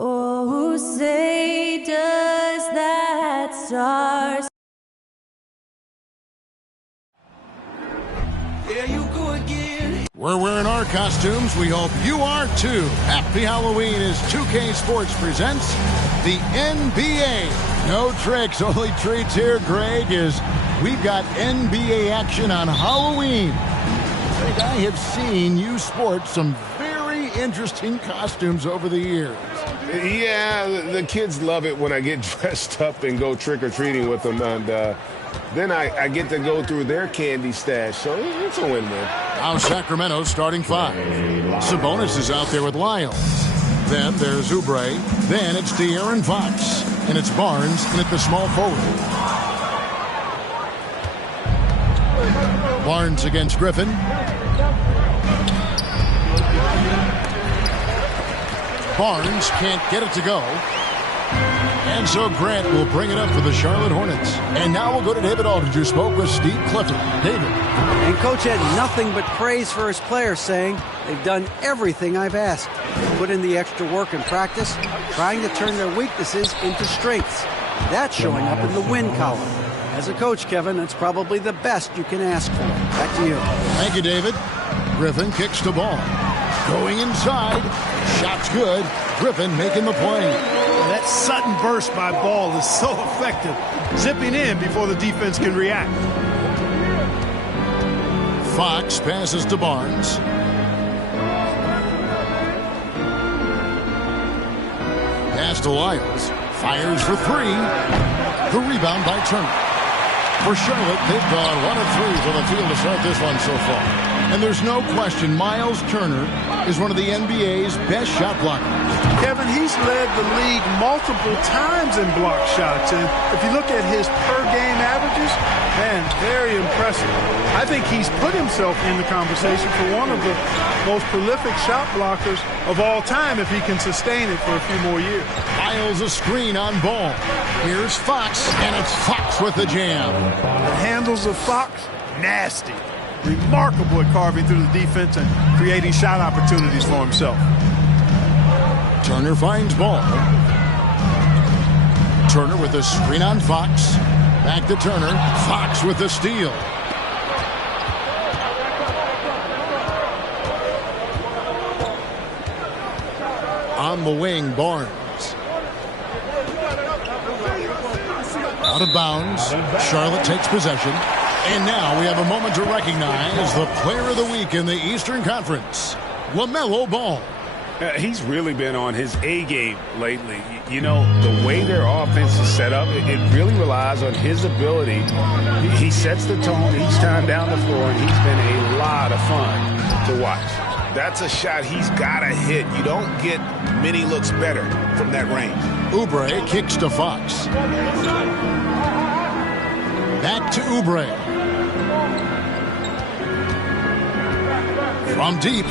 Oh, say does that star. There you go again. We're wearing our costumes. We hope you are too. Happy Halloween as 2K Sports presents the NBA. No tricks, only treats here, Greg, is we've got NBA action on Halloween. Greg, I have seen you sport some very interesting costumes over the years. Yeah, the kids love it when I get dressed up and go trick-or-treating with them. And then I get to go through their candy stash, so it's a win-win. Now Sacramento's starting five. Sabonis is out there with Lyles. Then there's Oubre. Then it's De'Aaron Fox. And it's Barnes in at the small forward. Barnes against Griffin. Barnes can't get it to go. And so Grant will bring it up for the Charlotte Hornets. And now we'll go to David Aldridge, who spoke with Steve Clifford. David. And Coach had nothing but praise for his players, saying, they've done everything I've asked. They put in the extra work in practice, trying to turn their weaknesses into strengths. That's showing up in the win column. As a coach, Kevin, that's probably the best you can ask for. Back to you. Thank you, David. Griffin kicks the ball. Going inside. Shot's good. Griffin making the play. That sudden burst by Ball is so effective. Zipping in before the defense can react. Fox passes to Barnes. Pass to Lyles. Fires for three. The rebound by Turner. For Charlotte, they've gone 1 of 3 from the field to start this one so far. And there's no question Miles Turner is one of the NBA's best shot blockers. Kevin, he's led the league multiple times in block shots. And if you look at his per-game averages, man, very impressive. I think he's put himself in the conversation for one of the most prolific shot blockers of all time if he can sustain it for a few more years. Miles a screen on Ball. Here's Fox, and it's Fox with the jam. The handles of Fox, nasty. Remarkable at carving through the defense and creating shot opportunities for himself. Turner finds Ball. Turner with a screen on Fox. Back to Turner. Fox with the steal. On the wing, Barnes. Out of bounds. Charlotte takes possession. And now we have a moment to recognize the player of the week in the Eastern Conference, LaMelo Ball. He's really been on his A game lately. You know, the way their offense is set up, it really relies on his ability. He sets the tone each time down the floor, and he's been a lot of fun to watch. That's a shot he's got to hit. You don't get many looks better from that range. Oubre kicks to Fox. Back to Oubre. From deep.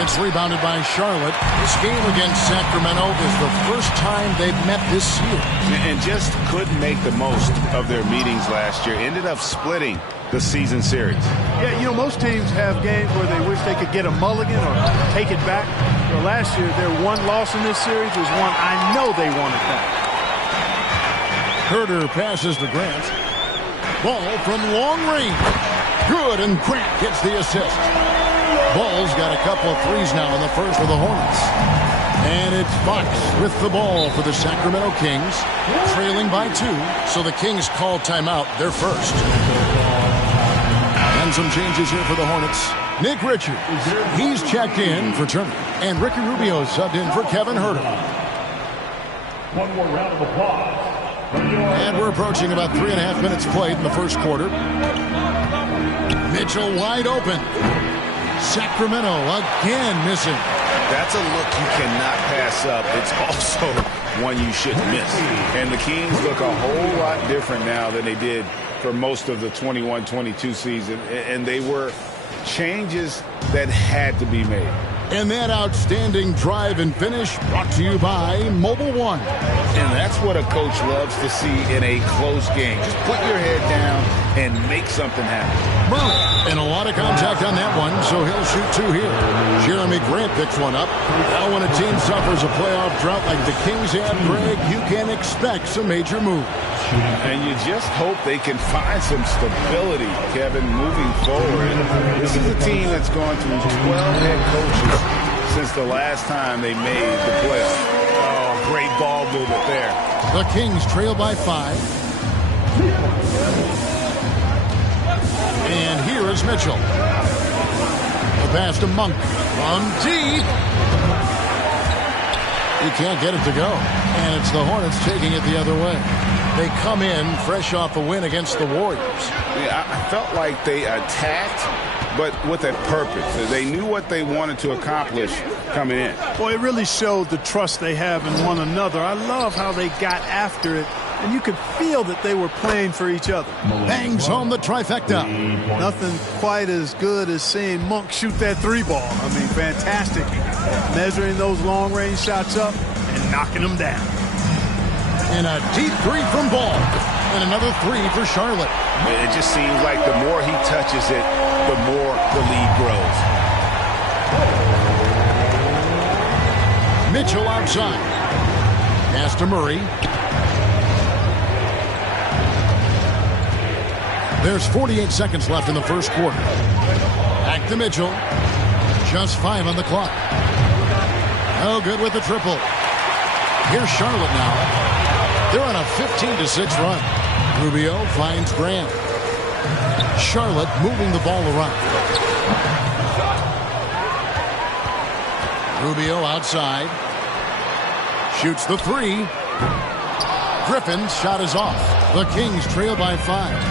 It's rebounded by Charlotte. This game against Sacramento is the first time they've met this year. And just couldn't make the most of their meetings last year. Ended up splitting the season series. Yeah, you know, most teams have games where they wish they could get a mulligan or take it back. Well, last year, their one loss in this series was one I know they wanted back. Herter passes to Grant. Ball from long range. Good, and Grant gets the assist. Ball's got a couple of threes now in the first for the Hornets. And it's Fox with the ball for the Sacramento Kings, trailing by 2. So the Kings call timeout, their first. And some changes here for the Hornets. Nick Richards, he's checked in for Turner. And Ricky Rubio subbed in for Kevin Herter. One more round of applause. And we're approaching about 3.5 minutes played in the first quarter. Mitchell wide open. Sacramento again missing. That's a look you cannot pass up. It's also one you shouldn't miss. And the Kings look a whole lot different now than they did for most of the 21-22 season. And they were changes that had to be made. And that outstanding drive and finish brought to you by Mobile One. And that's what a coach loves to see in a close game. Just put your head down and make something happen. Murray. And a lot of contact on that one, so he'll shoot two here. Jeremy Grant picks one up. Now when a team suffers a playoff drought like the Kings have, Greg, you can expect some major moves. And you just hope they can find some stability, Kevin, moving forward. This is a team that's gone through 12 head coaches since the last time they made the playoffs. Oh, great ball movement there. The Kings trail by 5. And here is Mitchell. The pass to Monk from deep. He can't get it to go. And it's the Hornets taking it the other way. They come in fresh off a win against the Warriors. Yeah, I felt like they attacked, but with a purpose. They knew what they wanted to accomplish coming in. Well, it really showed the trust they have in one another. I love how they got after it, and you could feel that they were playing for each other. Bangs home the trifecta. Nothing quite as good as seeing Monk shoot that three ball. I mean, fantastic. Measuring those long-range shots up and knocking them down. And a deep three from Ball. And another three for Charlotte. It just seems like the more he touches it, the more the lead grows. Mitchell outside. Pass to Murray. There's 48 seconds left in the first quarter. Back to Mitchell. Just 5 on the clock. Oh, good with the triple. Here's Charlotte now. They're on a 15-6 run. Rubio finds Grant. Charlotte moving the ball around. Rubio outside. Shoots the three. Griffin's shot is off. The Kings trail by 5.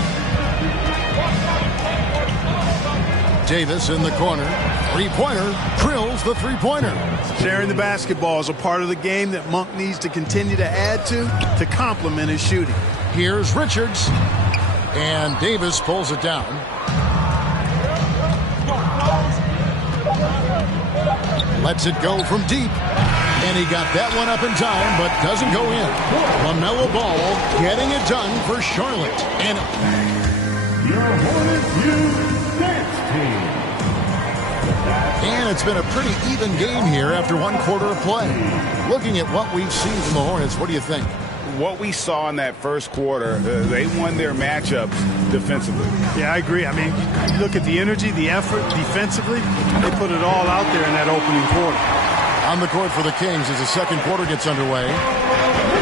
Davis in the corner. Three-pointer drills the three-pointer. Sharing the basketball is a part of the game that Monk needs to continue to add to complement his shooting. Here's Richards. And Davis pulls it down. Lets it go from deep. And he got that one up in time, but doesn't go in. LaMelo Ball getting it done for Charlotte. And Your Hornets Youth Dance Team. And it's been a pretty even game here after one quarter of play. Looking at what we've seen from the Hornets, what do you think? What we saw in that first quarter, they won their matchups defensively. Yeah, I agree. I mean, you look at the energy, the effort defensively, they put it all out there in that opening quarter. On the court for the Kings as the second quarter gets underway.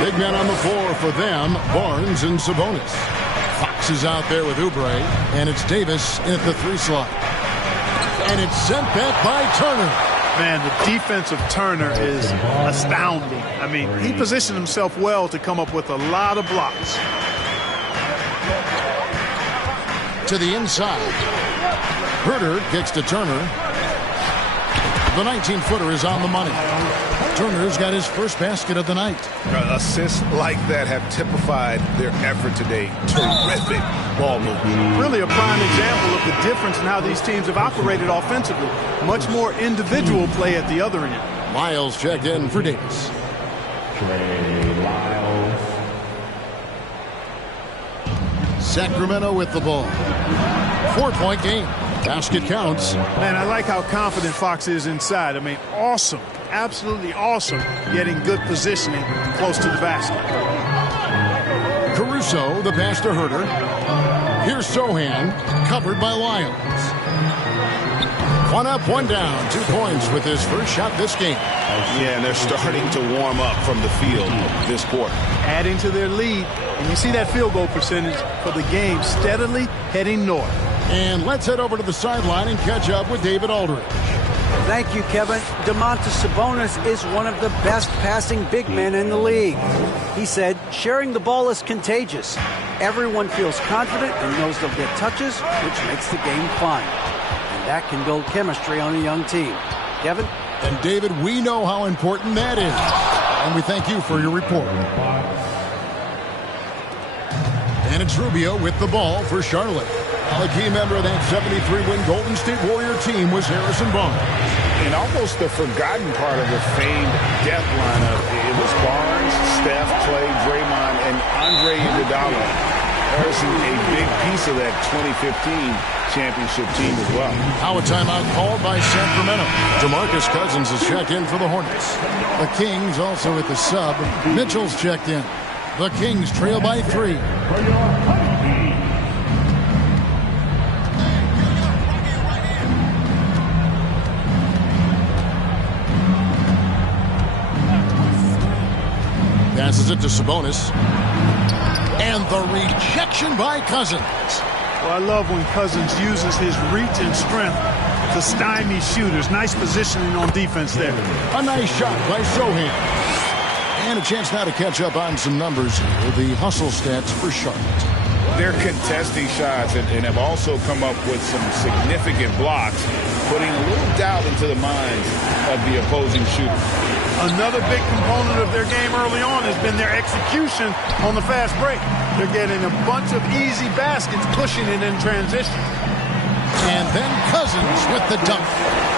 Big men on the floor for them, Barnes and Sabonis. Fox is out there with Oubre, and it's Davis in at the 3 slot. And it's sent back by Turner. Man, the defense of Turner is astounding. I mean, he positioned himself well to come up with a lot of blocks. To the inside. Herter kicks to Turner. The 19-footer is on the money. Turner's got his first basket of the night. Assists like that have typified their effort today. Terrific ball movement. Really a prime example of the difference in how these teams have operated offensively. Much more individual play at the other end. Lyles checked in for Davis. Trey Lyles. Sacramento with the ball. 4-point game. Basket counts. Man, I like how confident Fox is inside. I mean, awesome. Absolutely awesome getting good positioning close to the basket. Caruso, the pass to Herter. Here's Sohan, covered by Lyles. 1 up, 1 down, 2 points with his first shot this game. Yeah, and they're starting to warm up from the field this quarter. Adding to their lead, and you see that field goal percentage for the game steadily heading north. And let's head over to the sideline and catch up with David Aldridge. Thank you, Kevin. Domantas Sabonis is one of the best passing big men in the league. He said, sharing the ball is contagious. Everyone feels confident and knows they'll get touches, which makes the game fun. And that can build chemistry on a young team. Kevin? And David, we know how important that is. And we thank you for your report. And it's Rubio with the ball for Charlotte. Well, a key member of that 73-win Golden State Warrior team was Harrison Barnes. And almost the forgotten part of the famed death lineup, it was Barnes, Steph, Clay, Draymond, and Andre Iguodala. Harrison, a big piece of that 2015 championship team as well. Now a timeout called by Sacramento. DeMarcus Cousins is checked in for the Hornets. The Kings also at the sub. Mitchell's checked in. The Kings trail by 3. Passes it to Sabonis. And the rejection by Cousins. Well, I love when Cousins uses his reach and strength to stymie shooters. Nice positioning on defense there. A nice shot by Sohan. And a chance now to catch up on some numbers here. The hustle stats for Charlotte. They're contesting shots and have also come up with some significant blocks, putting a little doubt into the minds of the opposing shooter. Another big component of their game early on has been their execution on the fast break. They're getting a bunch of easy baskets, pushing it in transition. And then Cousins with the dunk.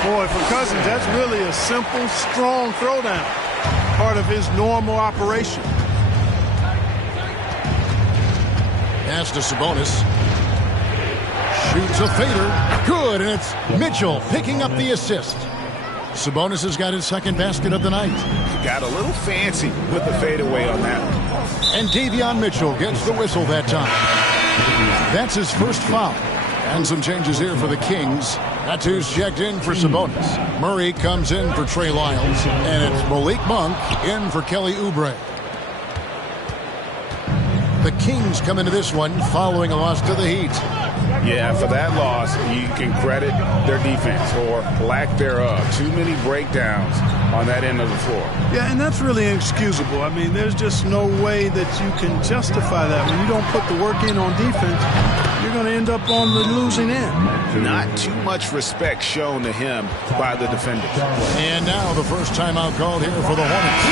Boy, for Cousins, that's really a simple, strong throwdown. Part of his normal operation. Pass to Sabonis. Shoots a fader. Good, and it's Mitchell picking up the assist. Sabonis has got his second basket of the night. Got a little fancy with the fadeaway on that one. And Davion Mitchell gets the whistle that time. That's his first foul. And some changes here for the Kings. That's who's checked in for Sabonis. Murray comes in for Trey Lyles. And it's Malik Monk in for Kelly Oubre. The Kings come into this one following a loss to the Heat. Yeah, for that loss, you can credit their defense or lack thereof. Too many breakdowns on that end of the floor. Yeah, and that's really inexcusable. I mean, there's just no way that you can justify that. When you don't put the work in on defense, you're going to end up on the losing end. Not too much respect shown to him by the defenders. And now the first timeout called here for the Hornets.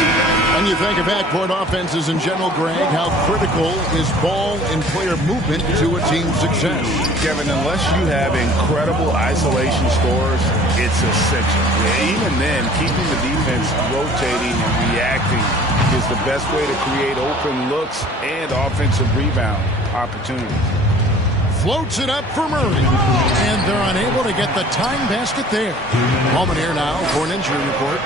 When you think of backcourt offenses in general, Greg, how critical is ball and player movement to a team's success? Kevin, unless you have incredible isolation scores, it's essential. Yeah, even then, keeping the defense rotating and reacting is the best way to create open looks and offensive rebound opportunities. Floats it up for Murray. And they're unable to get the tying basket there. Moment here now for an injury report.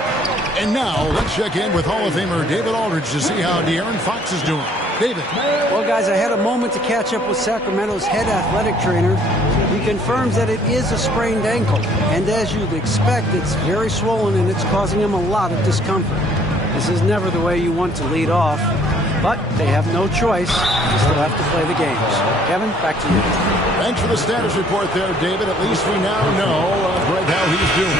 And now let's check in with Hall of Famer David Aldridge to see how De'Aaron Fox is doing. David. Well, guys, I had a moment to catch up with Sacramento's head athletic trainer. He confirms that it is a sprained ankle. And as you'd expect, it's very swollen and it's causing him a lot of discomfort. This is never the way you want to lead off. But they have no choice. They still have to play the games. Kevin, back to you. Thanks for the status report there, David. At least we now know, Greg, how he's doing.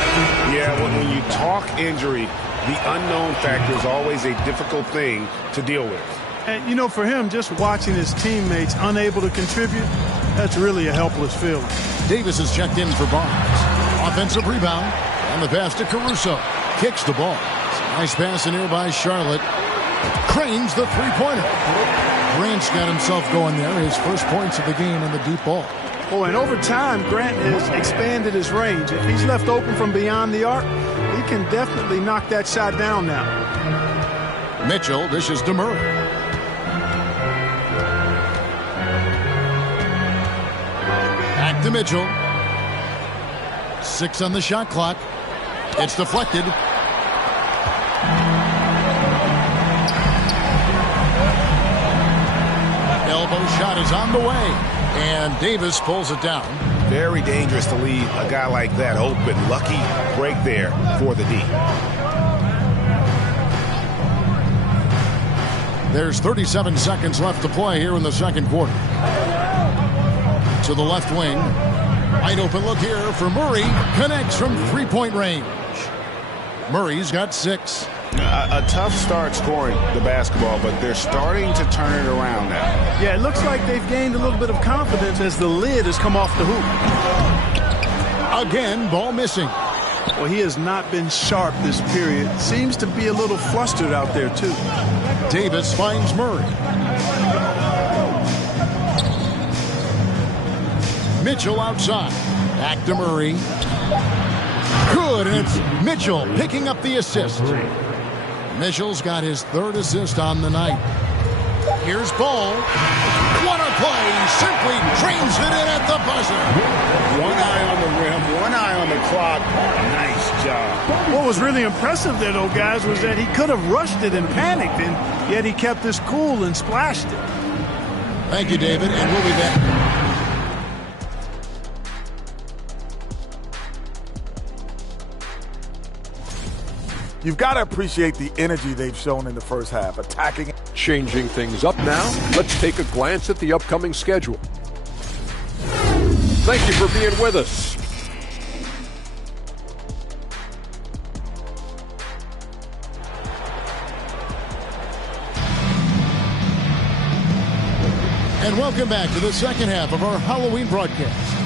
Yeah, when you talk injury, the unknown factor is always a difficult thing to deal with. And, you know, for him, just watching his teammates unable to contribute, that's really a helpless feeling. Davis is checked in for Barnes. Offensive rebound. And the pass to Caruso. Kicks the ball. Nice pass in here by Charlotte. Cranes the three-pointer. Grant's got himself going there. His first points of the game in the deep ball. Oh, and over time, Grant has expanded his range. If he's left open from beyond the arc, he can definitely knock that shot down now. Mitchell dishes to Murray. Back to Mitchell. 6 on the shot clock. It's deflected. Elbow shot is on the way. And Davis pulls it down. Very dangerous to leave a guy like that open. Lucky break there for the D. There's 37 seconds left to play here in the second quarter. To the left wing. Wide open look here for Murray. Connects from three-point range. Murray's got 6. A tough start scoring the basketball, but they're starting to turn it around now. Yeah, it looks like they've gained a little bit of confidence as the lid has come off the hoop. Again, ball missing. Well, he has not been sharp this period. Seems to be a little flustered out there, too. Davis finds Murray. Mitchell outside. Back to Murray. Good, and it's Mitchell picking up the assist. Mitchell's got his 3rd assist on the night. Here's Ball. What a play. Simply drains it in at the buzzer. One eye on the rim, one eye on the clock. Nice job. What was really impressive there, though, guys, was that he could have rushed it and panicked, and yet he kept his cool and splashed it. Thank you, David, and we'll be back. You've got to appreciate the energy they've shown in the first half, attacking. Changing things up now, let's take a glance at the upcoming schedule. Thank you for being with us. And welcome back to the second half of our Halloween broadcast.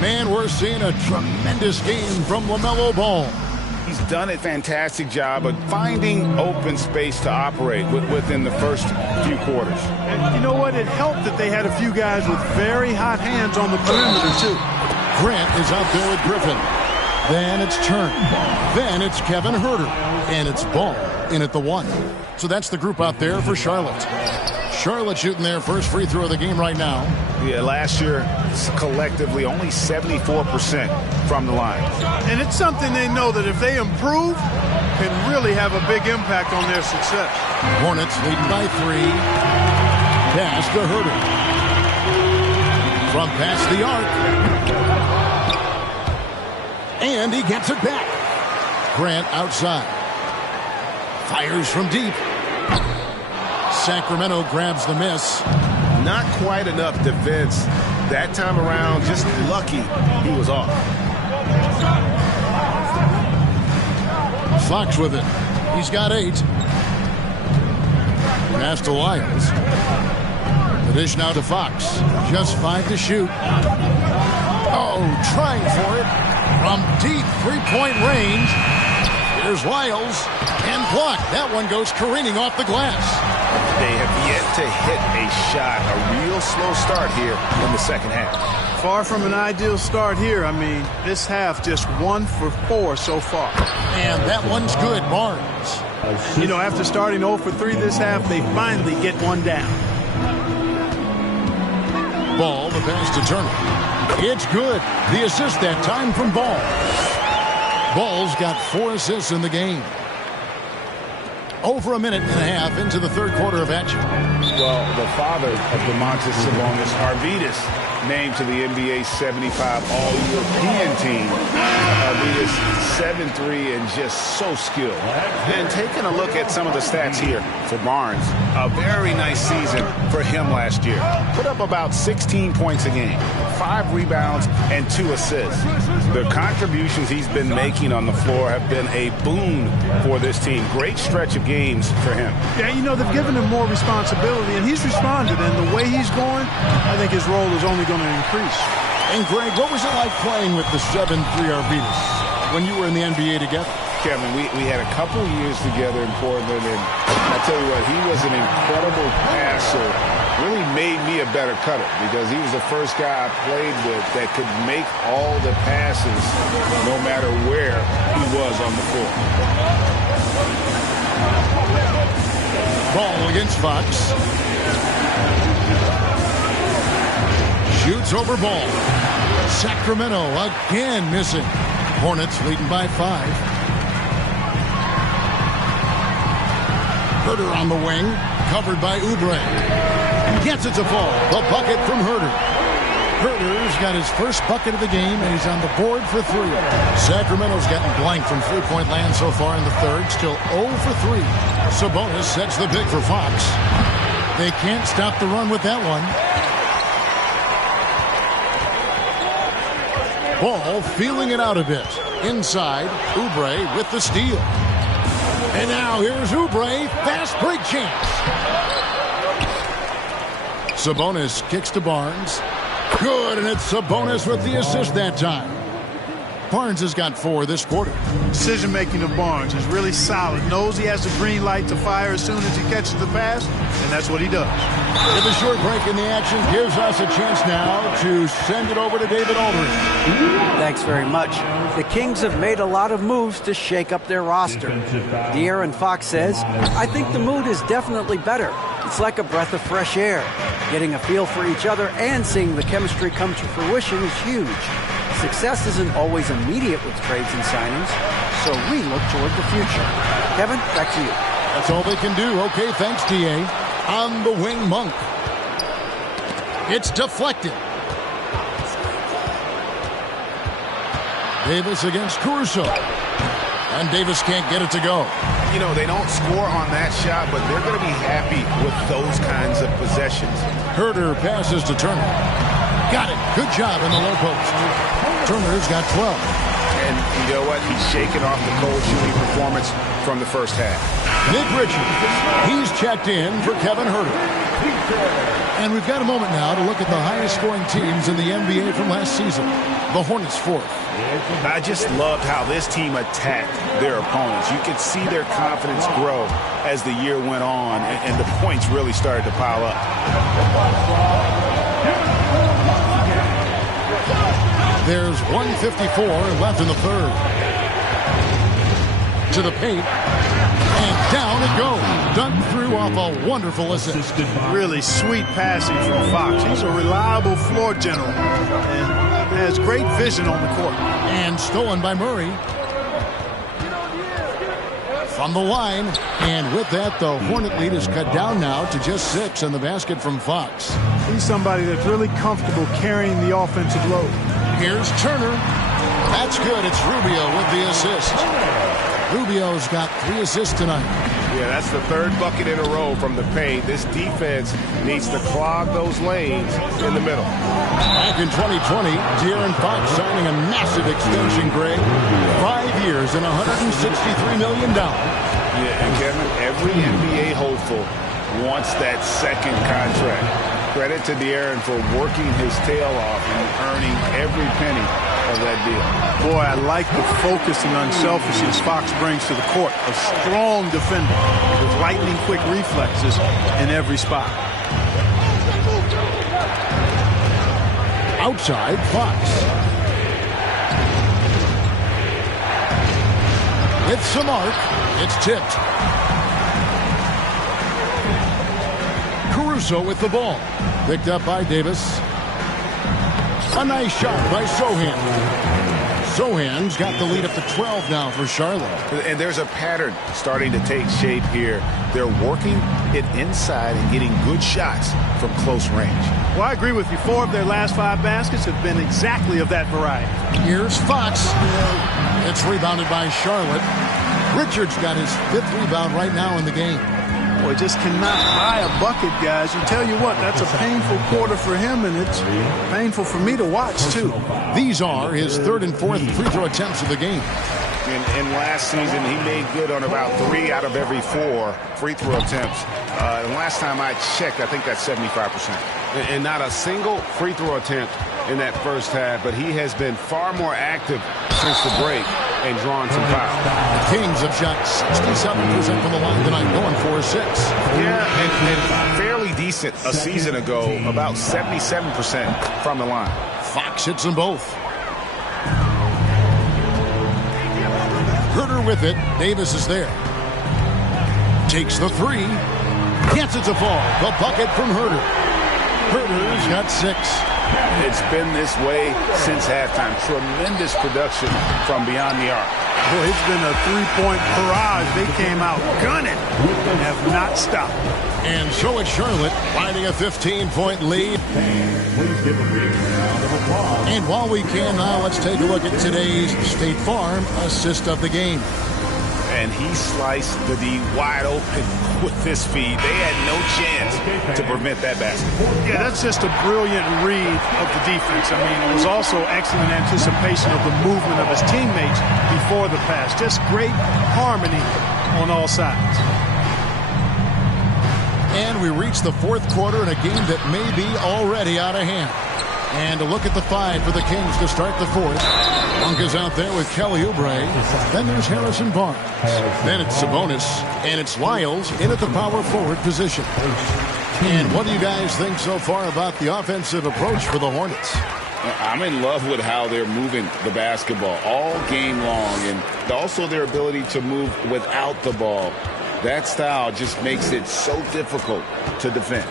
Man, we're seeing a tremendous game from LaMelo Ball. He's done a fantastic job of finding open space to operate within the first few quarters. And you know what? It helped that they had a few guys with very hot hands on the perimeter, too. Grant is out there with Griffin. Then it's Turn. Then it's Kevin Huerter. And it's Ball in at the 1. So that's the group out there for Charlotte. Charlotte shooting their first free throw of the game right now. Yeah, last year, collectively, only 74% from the line. And it's something they know that if they improve, can really have a big impact on their success. Hornets leading by 3. Pass to Huerter. From past the arc. And he gets it back. Grant outside. Fires from deep. Sacramento grabs the miss. Not quite enough defense that time around. Just lucky he was off. Fox with it. He's got 8. Pass to Lyles. The dish now to Fox. Just 5 to shoot. Oh, trying for it. From deep three-point range. Here's Lyles. And blocked. That one goes careening off the glass. They have yet to hit a shot. A real slow start here in the second half. Far from an ideal start here. I mean, this half just 1 for 4 so far. And that one's good, Barnes. You know, after starting 0 for 3 this half, they finally get one down. Ball, the pass to Turner. It's good. The assist that time from Ball. Ball's got 4 assists in the game. Over a minute and a half into the third quarter of action. Well, the father of Domantas Sabonis, Arvydas, named to the NBA 75 All-European team. Arvydas 7'3" and just so skilled. And taking a look at some of the stats here for Barnes, a very nice season for him last year. Put up about 16 points a game, 5 rebounds, and 2 assists. The contributions he's been making on the floor have been a boon for this team. Great stretch of games for him. Yeah, you know, they've given him more responsibility, and he's responded. And the way he's going, I think his role is only going to increase. And Greg, what was it like playing with the 7'3" Arvydas when you were in the NBA together? Kevin, we had a couple years together in Portland, and I tell you what, he was an incredible passer. Really made me a better cutter because he was the first guy I played with that could make all the passes no matter where he was on the floor. Ball against Fox. Shoots over Ball. Sacramento again missing. Hornets leading by 5. Huerter on the wing. Covered by Oubre. Gets it to fall. The bucket from Huerter. Huerter's got his first bucket of the game, and he's on the board for 3. Sacramento's gotten blank from three-point land so far in the third. Still 0 for 3. Sabonis sets the pick for Fox. They can't stop the run with that one. Ball feeling it out a bit. Inside, Oubre with the steal. And now here's Oubre. Fast break chance. Sabonis kicks to Barnes. Good, and it's Sabonis with the assist that time. Barnes has got 4 this quarter. Decision-making of Barnes is really solid. Knows he has the green light to fire as soon as he catches the pass, and that's what he does. With a short break in the action gives us a chance now to send it over to David Aldridge. Thanks very much. The Kings have made a lot of moves to shake up their roster. De'Aaron Fox says, I think the mood is definitely better. It's like a breath of fresh air. Getting a feel for each other and seeing the chemistry come to fruition is huge. Success isn't always immediate with trades and signings, so we look toward the future. Kevin, back to you. That's all they can do. Okay, thanks, D.A. On the wing, Monk. It's deflected. Davis against Caruso. And Davis can't get it to go. You know, they don't score on that shot, but they're going to be happy with those kinds of possessions. Herter passes to Turner. Got it. Good job in the low post. Turner's got 12. And you know what? He's shaking off the cold shooting performance from the first half. Nick Richards. He's checked in for Kevin Herter. And we've got a moment now to look at the highest scoring teams in the NBA from last season. The Hornets fourth. I just loved how this team attacked their opponents. You could see their confidence grow as the year went on, and the points really started to pile up. There's 1:54 left in the third. To the paint. And down it goes. Dunked through off a wonderful assist. Really sweet passing from Fox. He's a reliable floor general and has great vision on the court. And stolen by Murray. From the line. And with that, the Hornet lead is cut down now to just 6 in the basket from Fox. He's somebody that's really comfortable carrying the offensive load. Here's Turner. That's good. It's Rubio with the assist. Rubio's got 3 assists tonight. Yeah, that's the third bucket in a row from the paint. This defense needs to clog those lanes in the middle. Back in 2020, De'Aaron Fox signing a massive extension, Greg. 5 years and $163 million. Yeah, and Kevin, every NBA hopeful wants that second contract. Credit to De'Aaron for working his tail off and earning every penny of that deal. Boy, I like the focus and unselfishness Fox brings to the court. A strong defender with lightning-quick reflexes in every spot. Outside, Fox. With some arc, it's tipped. Caruso with the ball. Picked up by Davis. A nice shot by Sohan. Sohan's got the lead up to 12 now for Charlotte. And there's a pattern starting to take shape here. They're working it inside and getting good shots from close range. Well, I agree with you. 4 of their last 5 baskets have been exactly of that variety. Here's Fox. It's rebounded by Charlotte. Richards got his 5th rebound right now in the game. Boy, just cannot buy a bucket, guys. And tell you what, that's a painful quarter for him, and it's painful for me to watch, too. These are his 3rd and 4th free throw attempts of the game. And last season, he made good on about 3 out of every 4 free throw attempts. And last time I checked, I think that's 75%. And not a single free throw attempt in that first half, but he has been far more active since the break and drawn some fouls. The Kings have shot 67% from the line tonight, going 4-6. Yeah, and fairly decent a season ago, about 77% from the line. Fox hits them both. Herter with it. Davis is there. Takes the 3. Gets it to fall. The bucket from Herter. Herter's got 6. It's been this way since halftime. Tremendous production from beyond the arc. Boy, it's been a 3-point barrage. They came out gunning and have not stopped. And so it's Charlotte finding a 15-point lead. Please give a big round of applause. And while we can now, let's take a look at today's State Farm assist of the game. And he sliced the D wide open with this feed. They had no chance to prevent that basket. Yeah, that's just a brilliant read of the defense. I mean, it was also excellent anticipation of the movement of his teammates before the pass. Just great harmony on all sides. And we reach the 4th quarter in a game that may be already out of hand. And a look at the 5 for the Kings to start the 4th. Monk is out there with Kelly Oubre. Then there's Harrison Barnes. Then it's Sabonis. And it's Lyles in at the power forward position. And what do you guys think so far about the offensive approach for the Hornets? I'm in love with how they're moving the basketball all game long, and also their ability to move without the ball. That style just makes it so difficult to defend.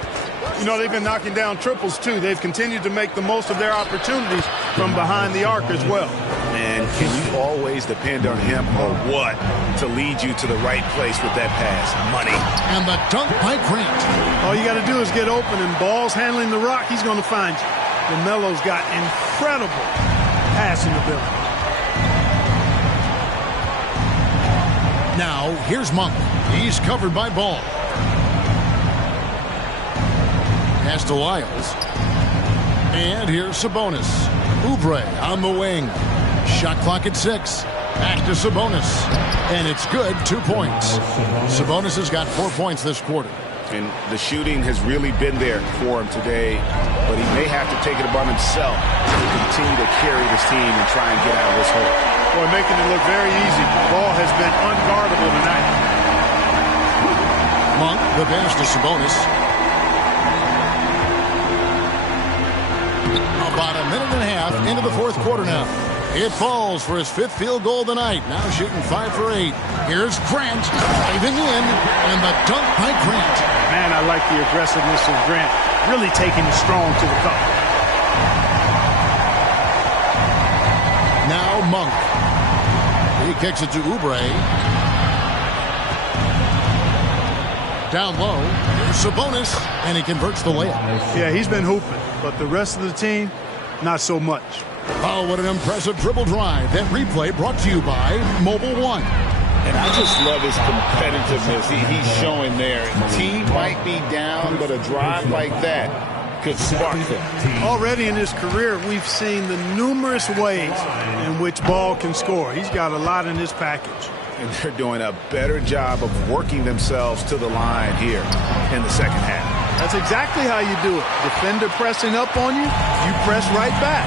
You know, they've been knocking down triples, too. They've continued to make the most of their opportunities from behind the arc as well. And can you always depend on him or what to lead you to the right place with that pass? Money. And the dunk by Grant. All you got to do is get open, and Ball's handling the rock. He's going to find you. LaMelo's got incredible passing ability. Now, here's Monk. He's covered by Ball. Pass to Lyles. And here's Sabonis. Oubre on the wing. Shot clock at 6. Back to Sabonis. And it's good, 2 points. Sabonis has got 4 points this quarter. And the shooting has really been there for him today, but he may have to take it upon himself to continue to carry this team and try and get out of this hole. Boy, making it look very easy. Ball has been unguardable tonight. Monk, the pass to Sabonis. About a minute and a half into the fourth quarter now. It falls for his 5th field goal of the night. Now shooting 5 for 8. Here's Grant diving in, and the dunk by Grant. Man, I like the aggressiveness of Grant. Really taking it strong to the cup. Now Monk. He kicks it to Oubre. Down low. Here's Sabonis, and he converts the layup. Yeah, he's been hooping, but the rest of the team, not so much. Oh, what an impressive dribble drive. That replay brought to you by Mobile One. And I just love his competitiveness he's showing there. Team might be down, but a drive like that could spark them. Already in his career, we've seen the numerous ways in which Ball can score. He's got a lot in his package. And they're doing a better job of working themselves to the line here in the second half. That's exactly how you do it. Defender pressing up on you, you press right back.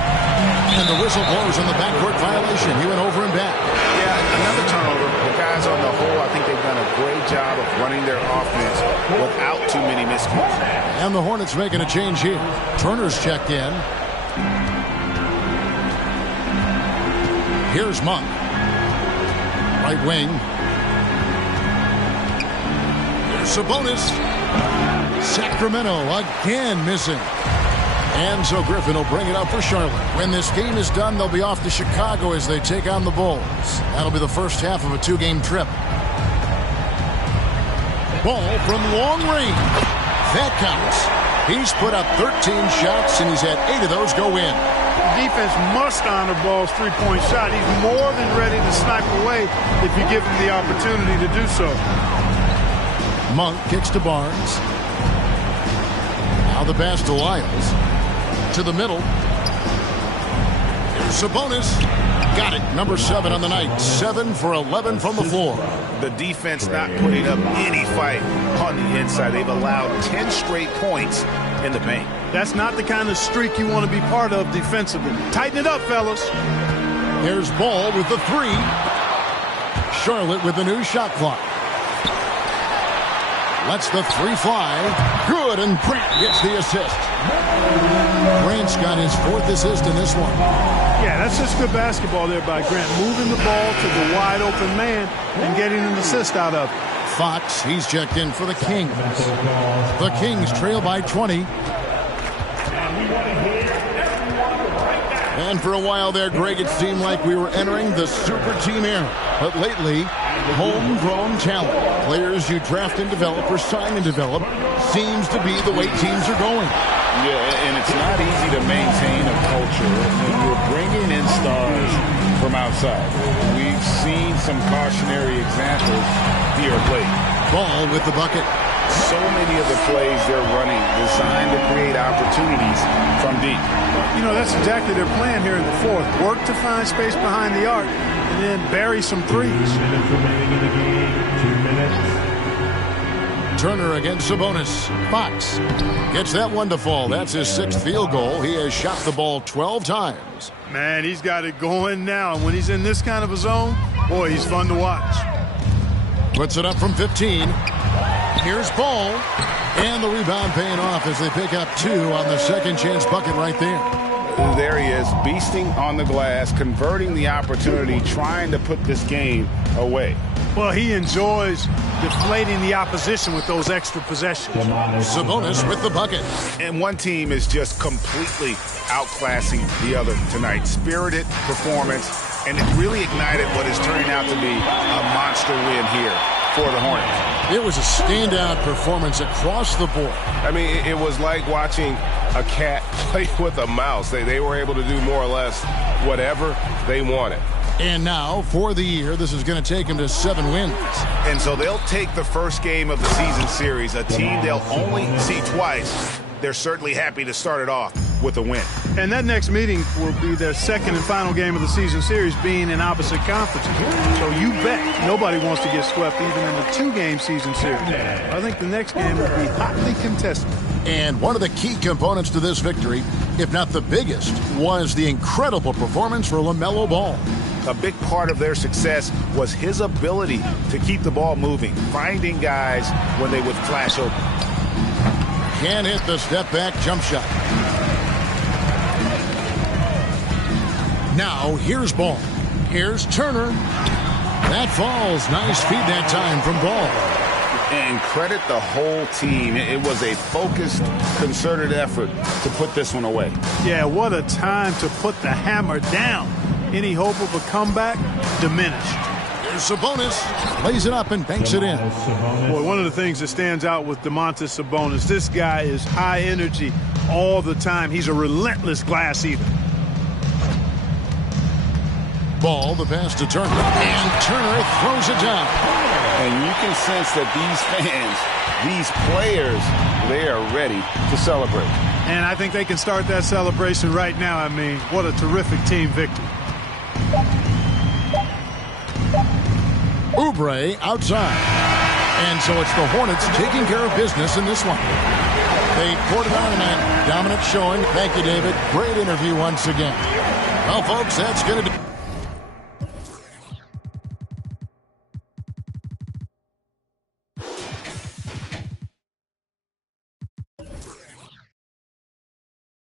And the whistle blows on the backcourt violation. He went over and back. Yeah, another turnover. The guys on the whole, I think they've done a great job of running their offense without too many miscues. And the Hornets making a change here. Turner's checked in. Here's Monk. Right wing. Here's Sabonis. Sacramento again missing. And so Griffin will bring it up for Charlotte. When this game is done, they'll be off to Chicago as they take on the Bulls. That'll be the first half of a 2-game trip. Ball from long range. That counts. He's put up 13 shots, and he's had 8 of those go in. Defense must honor Ball's three-point shot. He's more than ready to snipe away if you give him the opportunity to do so. Monk kicks to Barnes. Now the pass to Lyles. To the middle. Here's Sabonis. Got it. Number 7 on the night. 7 for 11 from the floor. The defense not putting up any fight on the inside. They've allowed 10 straight points in the paint. That's not the kind of streak you want to be part of defensively. Tighten it up, fellas. Here's Ball with the 3. Charlotte with the new shot clock. Lets the 3 fly. Good, and Grant gets the assist. Grant's got his 4th assist in this one. Yeah, that's just good basketball there by Grant. Moving the ball to the wide open man and getting an assist out of it. Fox, he's checked in for the Kings. The Kings trail by 20. And for a while there, Greg, it seemed like we were entering the super team era. But lately, homegrown talent, players you draft and develop or sign and develop, seems to be the way teams are going. Yeah, and it's not easy to maintain a culture when you're bringing in stars from outside. We've seen some cautionary examples here of late. Ball with the bucket. So many of the plays they're running designed to create opportunities from deep. You know, that's exactly their plan here in the fourth. Work to find space behind the arc and then bury some threes. 2 minutes remaining in the game. 2 minutes. Turner against Sabonis. Fox gets that one to fall. That's his 6th field goal. He has shot the ball 12 times. Man, he's got it going now. And when he's in this kind of a zone, boy, he's fun to watch. Puts it up from 15. Here's Ball. And the rebound paying off as they pick up 2 on the second chance bucket right there. there he is, beasting on the glass, converting the opportunity, trying to put this game away. Well, he enjoys deflating the opposition with those extra possessions. Sabonis with the bucket. And one team is just completely outclassing the other tonight. Spirited performance, and it really ignited what is turning out to be a monster win here for the Hornets. It was a standout performance across the board. I mean, it was like watching a cat play with a mouse. They were able to do more or less whatever they wanted. And now, for the year, this is going to take them to 7 wins. And so they'll take the first game of the season series, a team they'll only see twice. They're certainly happy to start it off with a win. And that next meeting will be their second and final game of the season series, being in opposite conferences. So you bet nobody wants to get swept even in the 2-game season series. I think the next game will be hotly contested. And one of the key components to this victory, if not the biggest, was the incredible performance for LaMelo Ball. A big part of their success was his ability to keep the ball moving, finding guys when they would flash open. Can't hit the step-back jump shot. Now, here's Ball. Here's Turner. That falls. Nice feed that time from Ball. And credit the whole team. It was a focused, concerted effort to put this one away. Yeah, what a time to put the hammer down. Any hope of a comeback diminished. Here's Sabonis. Lays it up and banks it in. Boy, one of the things that stands out with Domantas Sabonis, this guy is high energy all the time. He's a relentless glass eater. Ball, the pass to Turner. And Turner throws it down. And you can sense that these fans, these players, they are ready to celebrate. And I think they can start that celebration right now. I mean, what a terrific team victory. Oubre outside. And so it's the Hornets taking care of business in this one. They poured it on in a dominant showing. Thank you, David. Great interview once again. Well, folks, that's going to do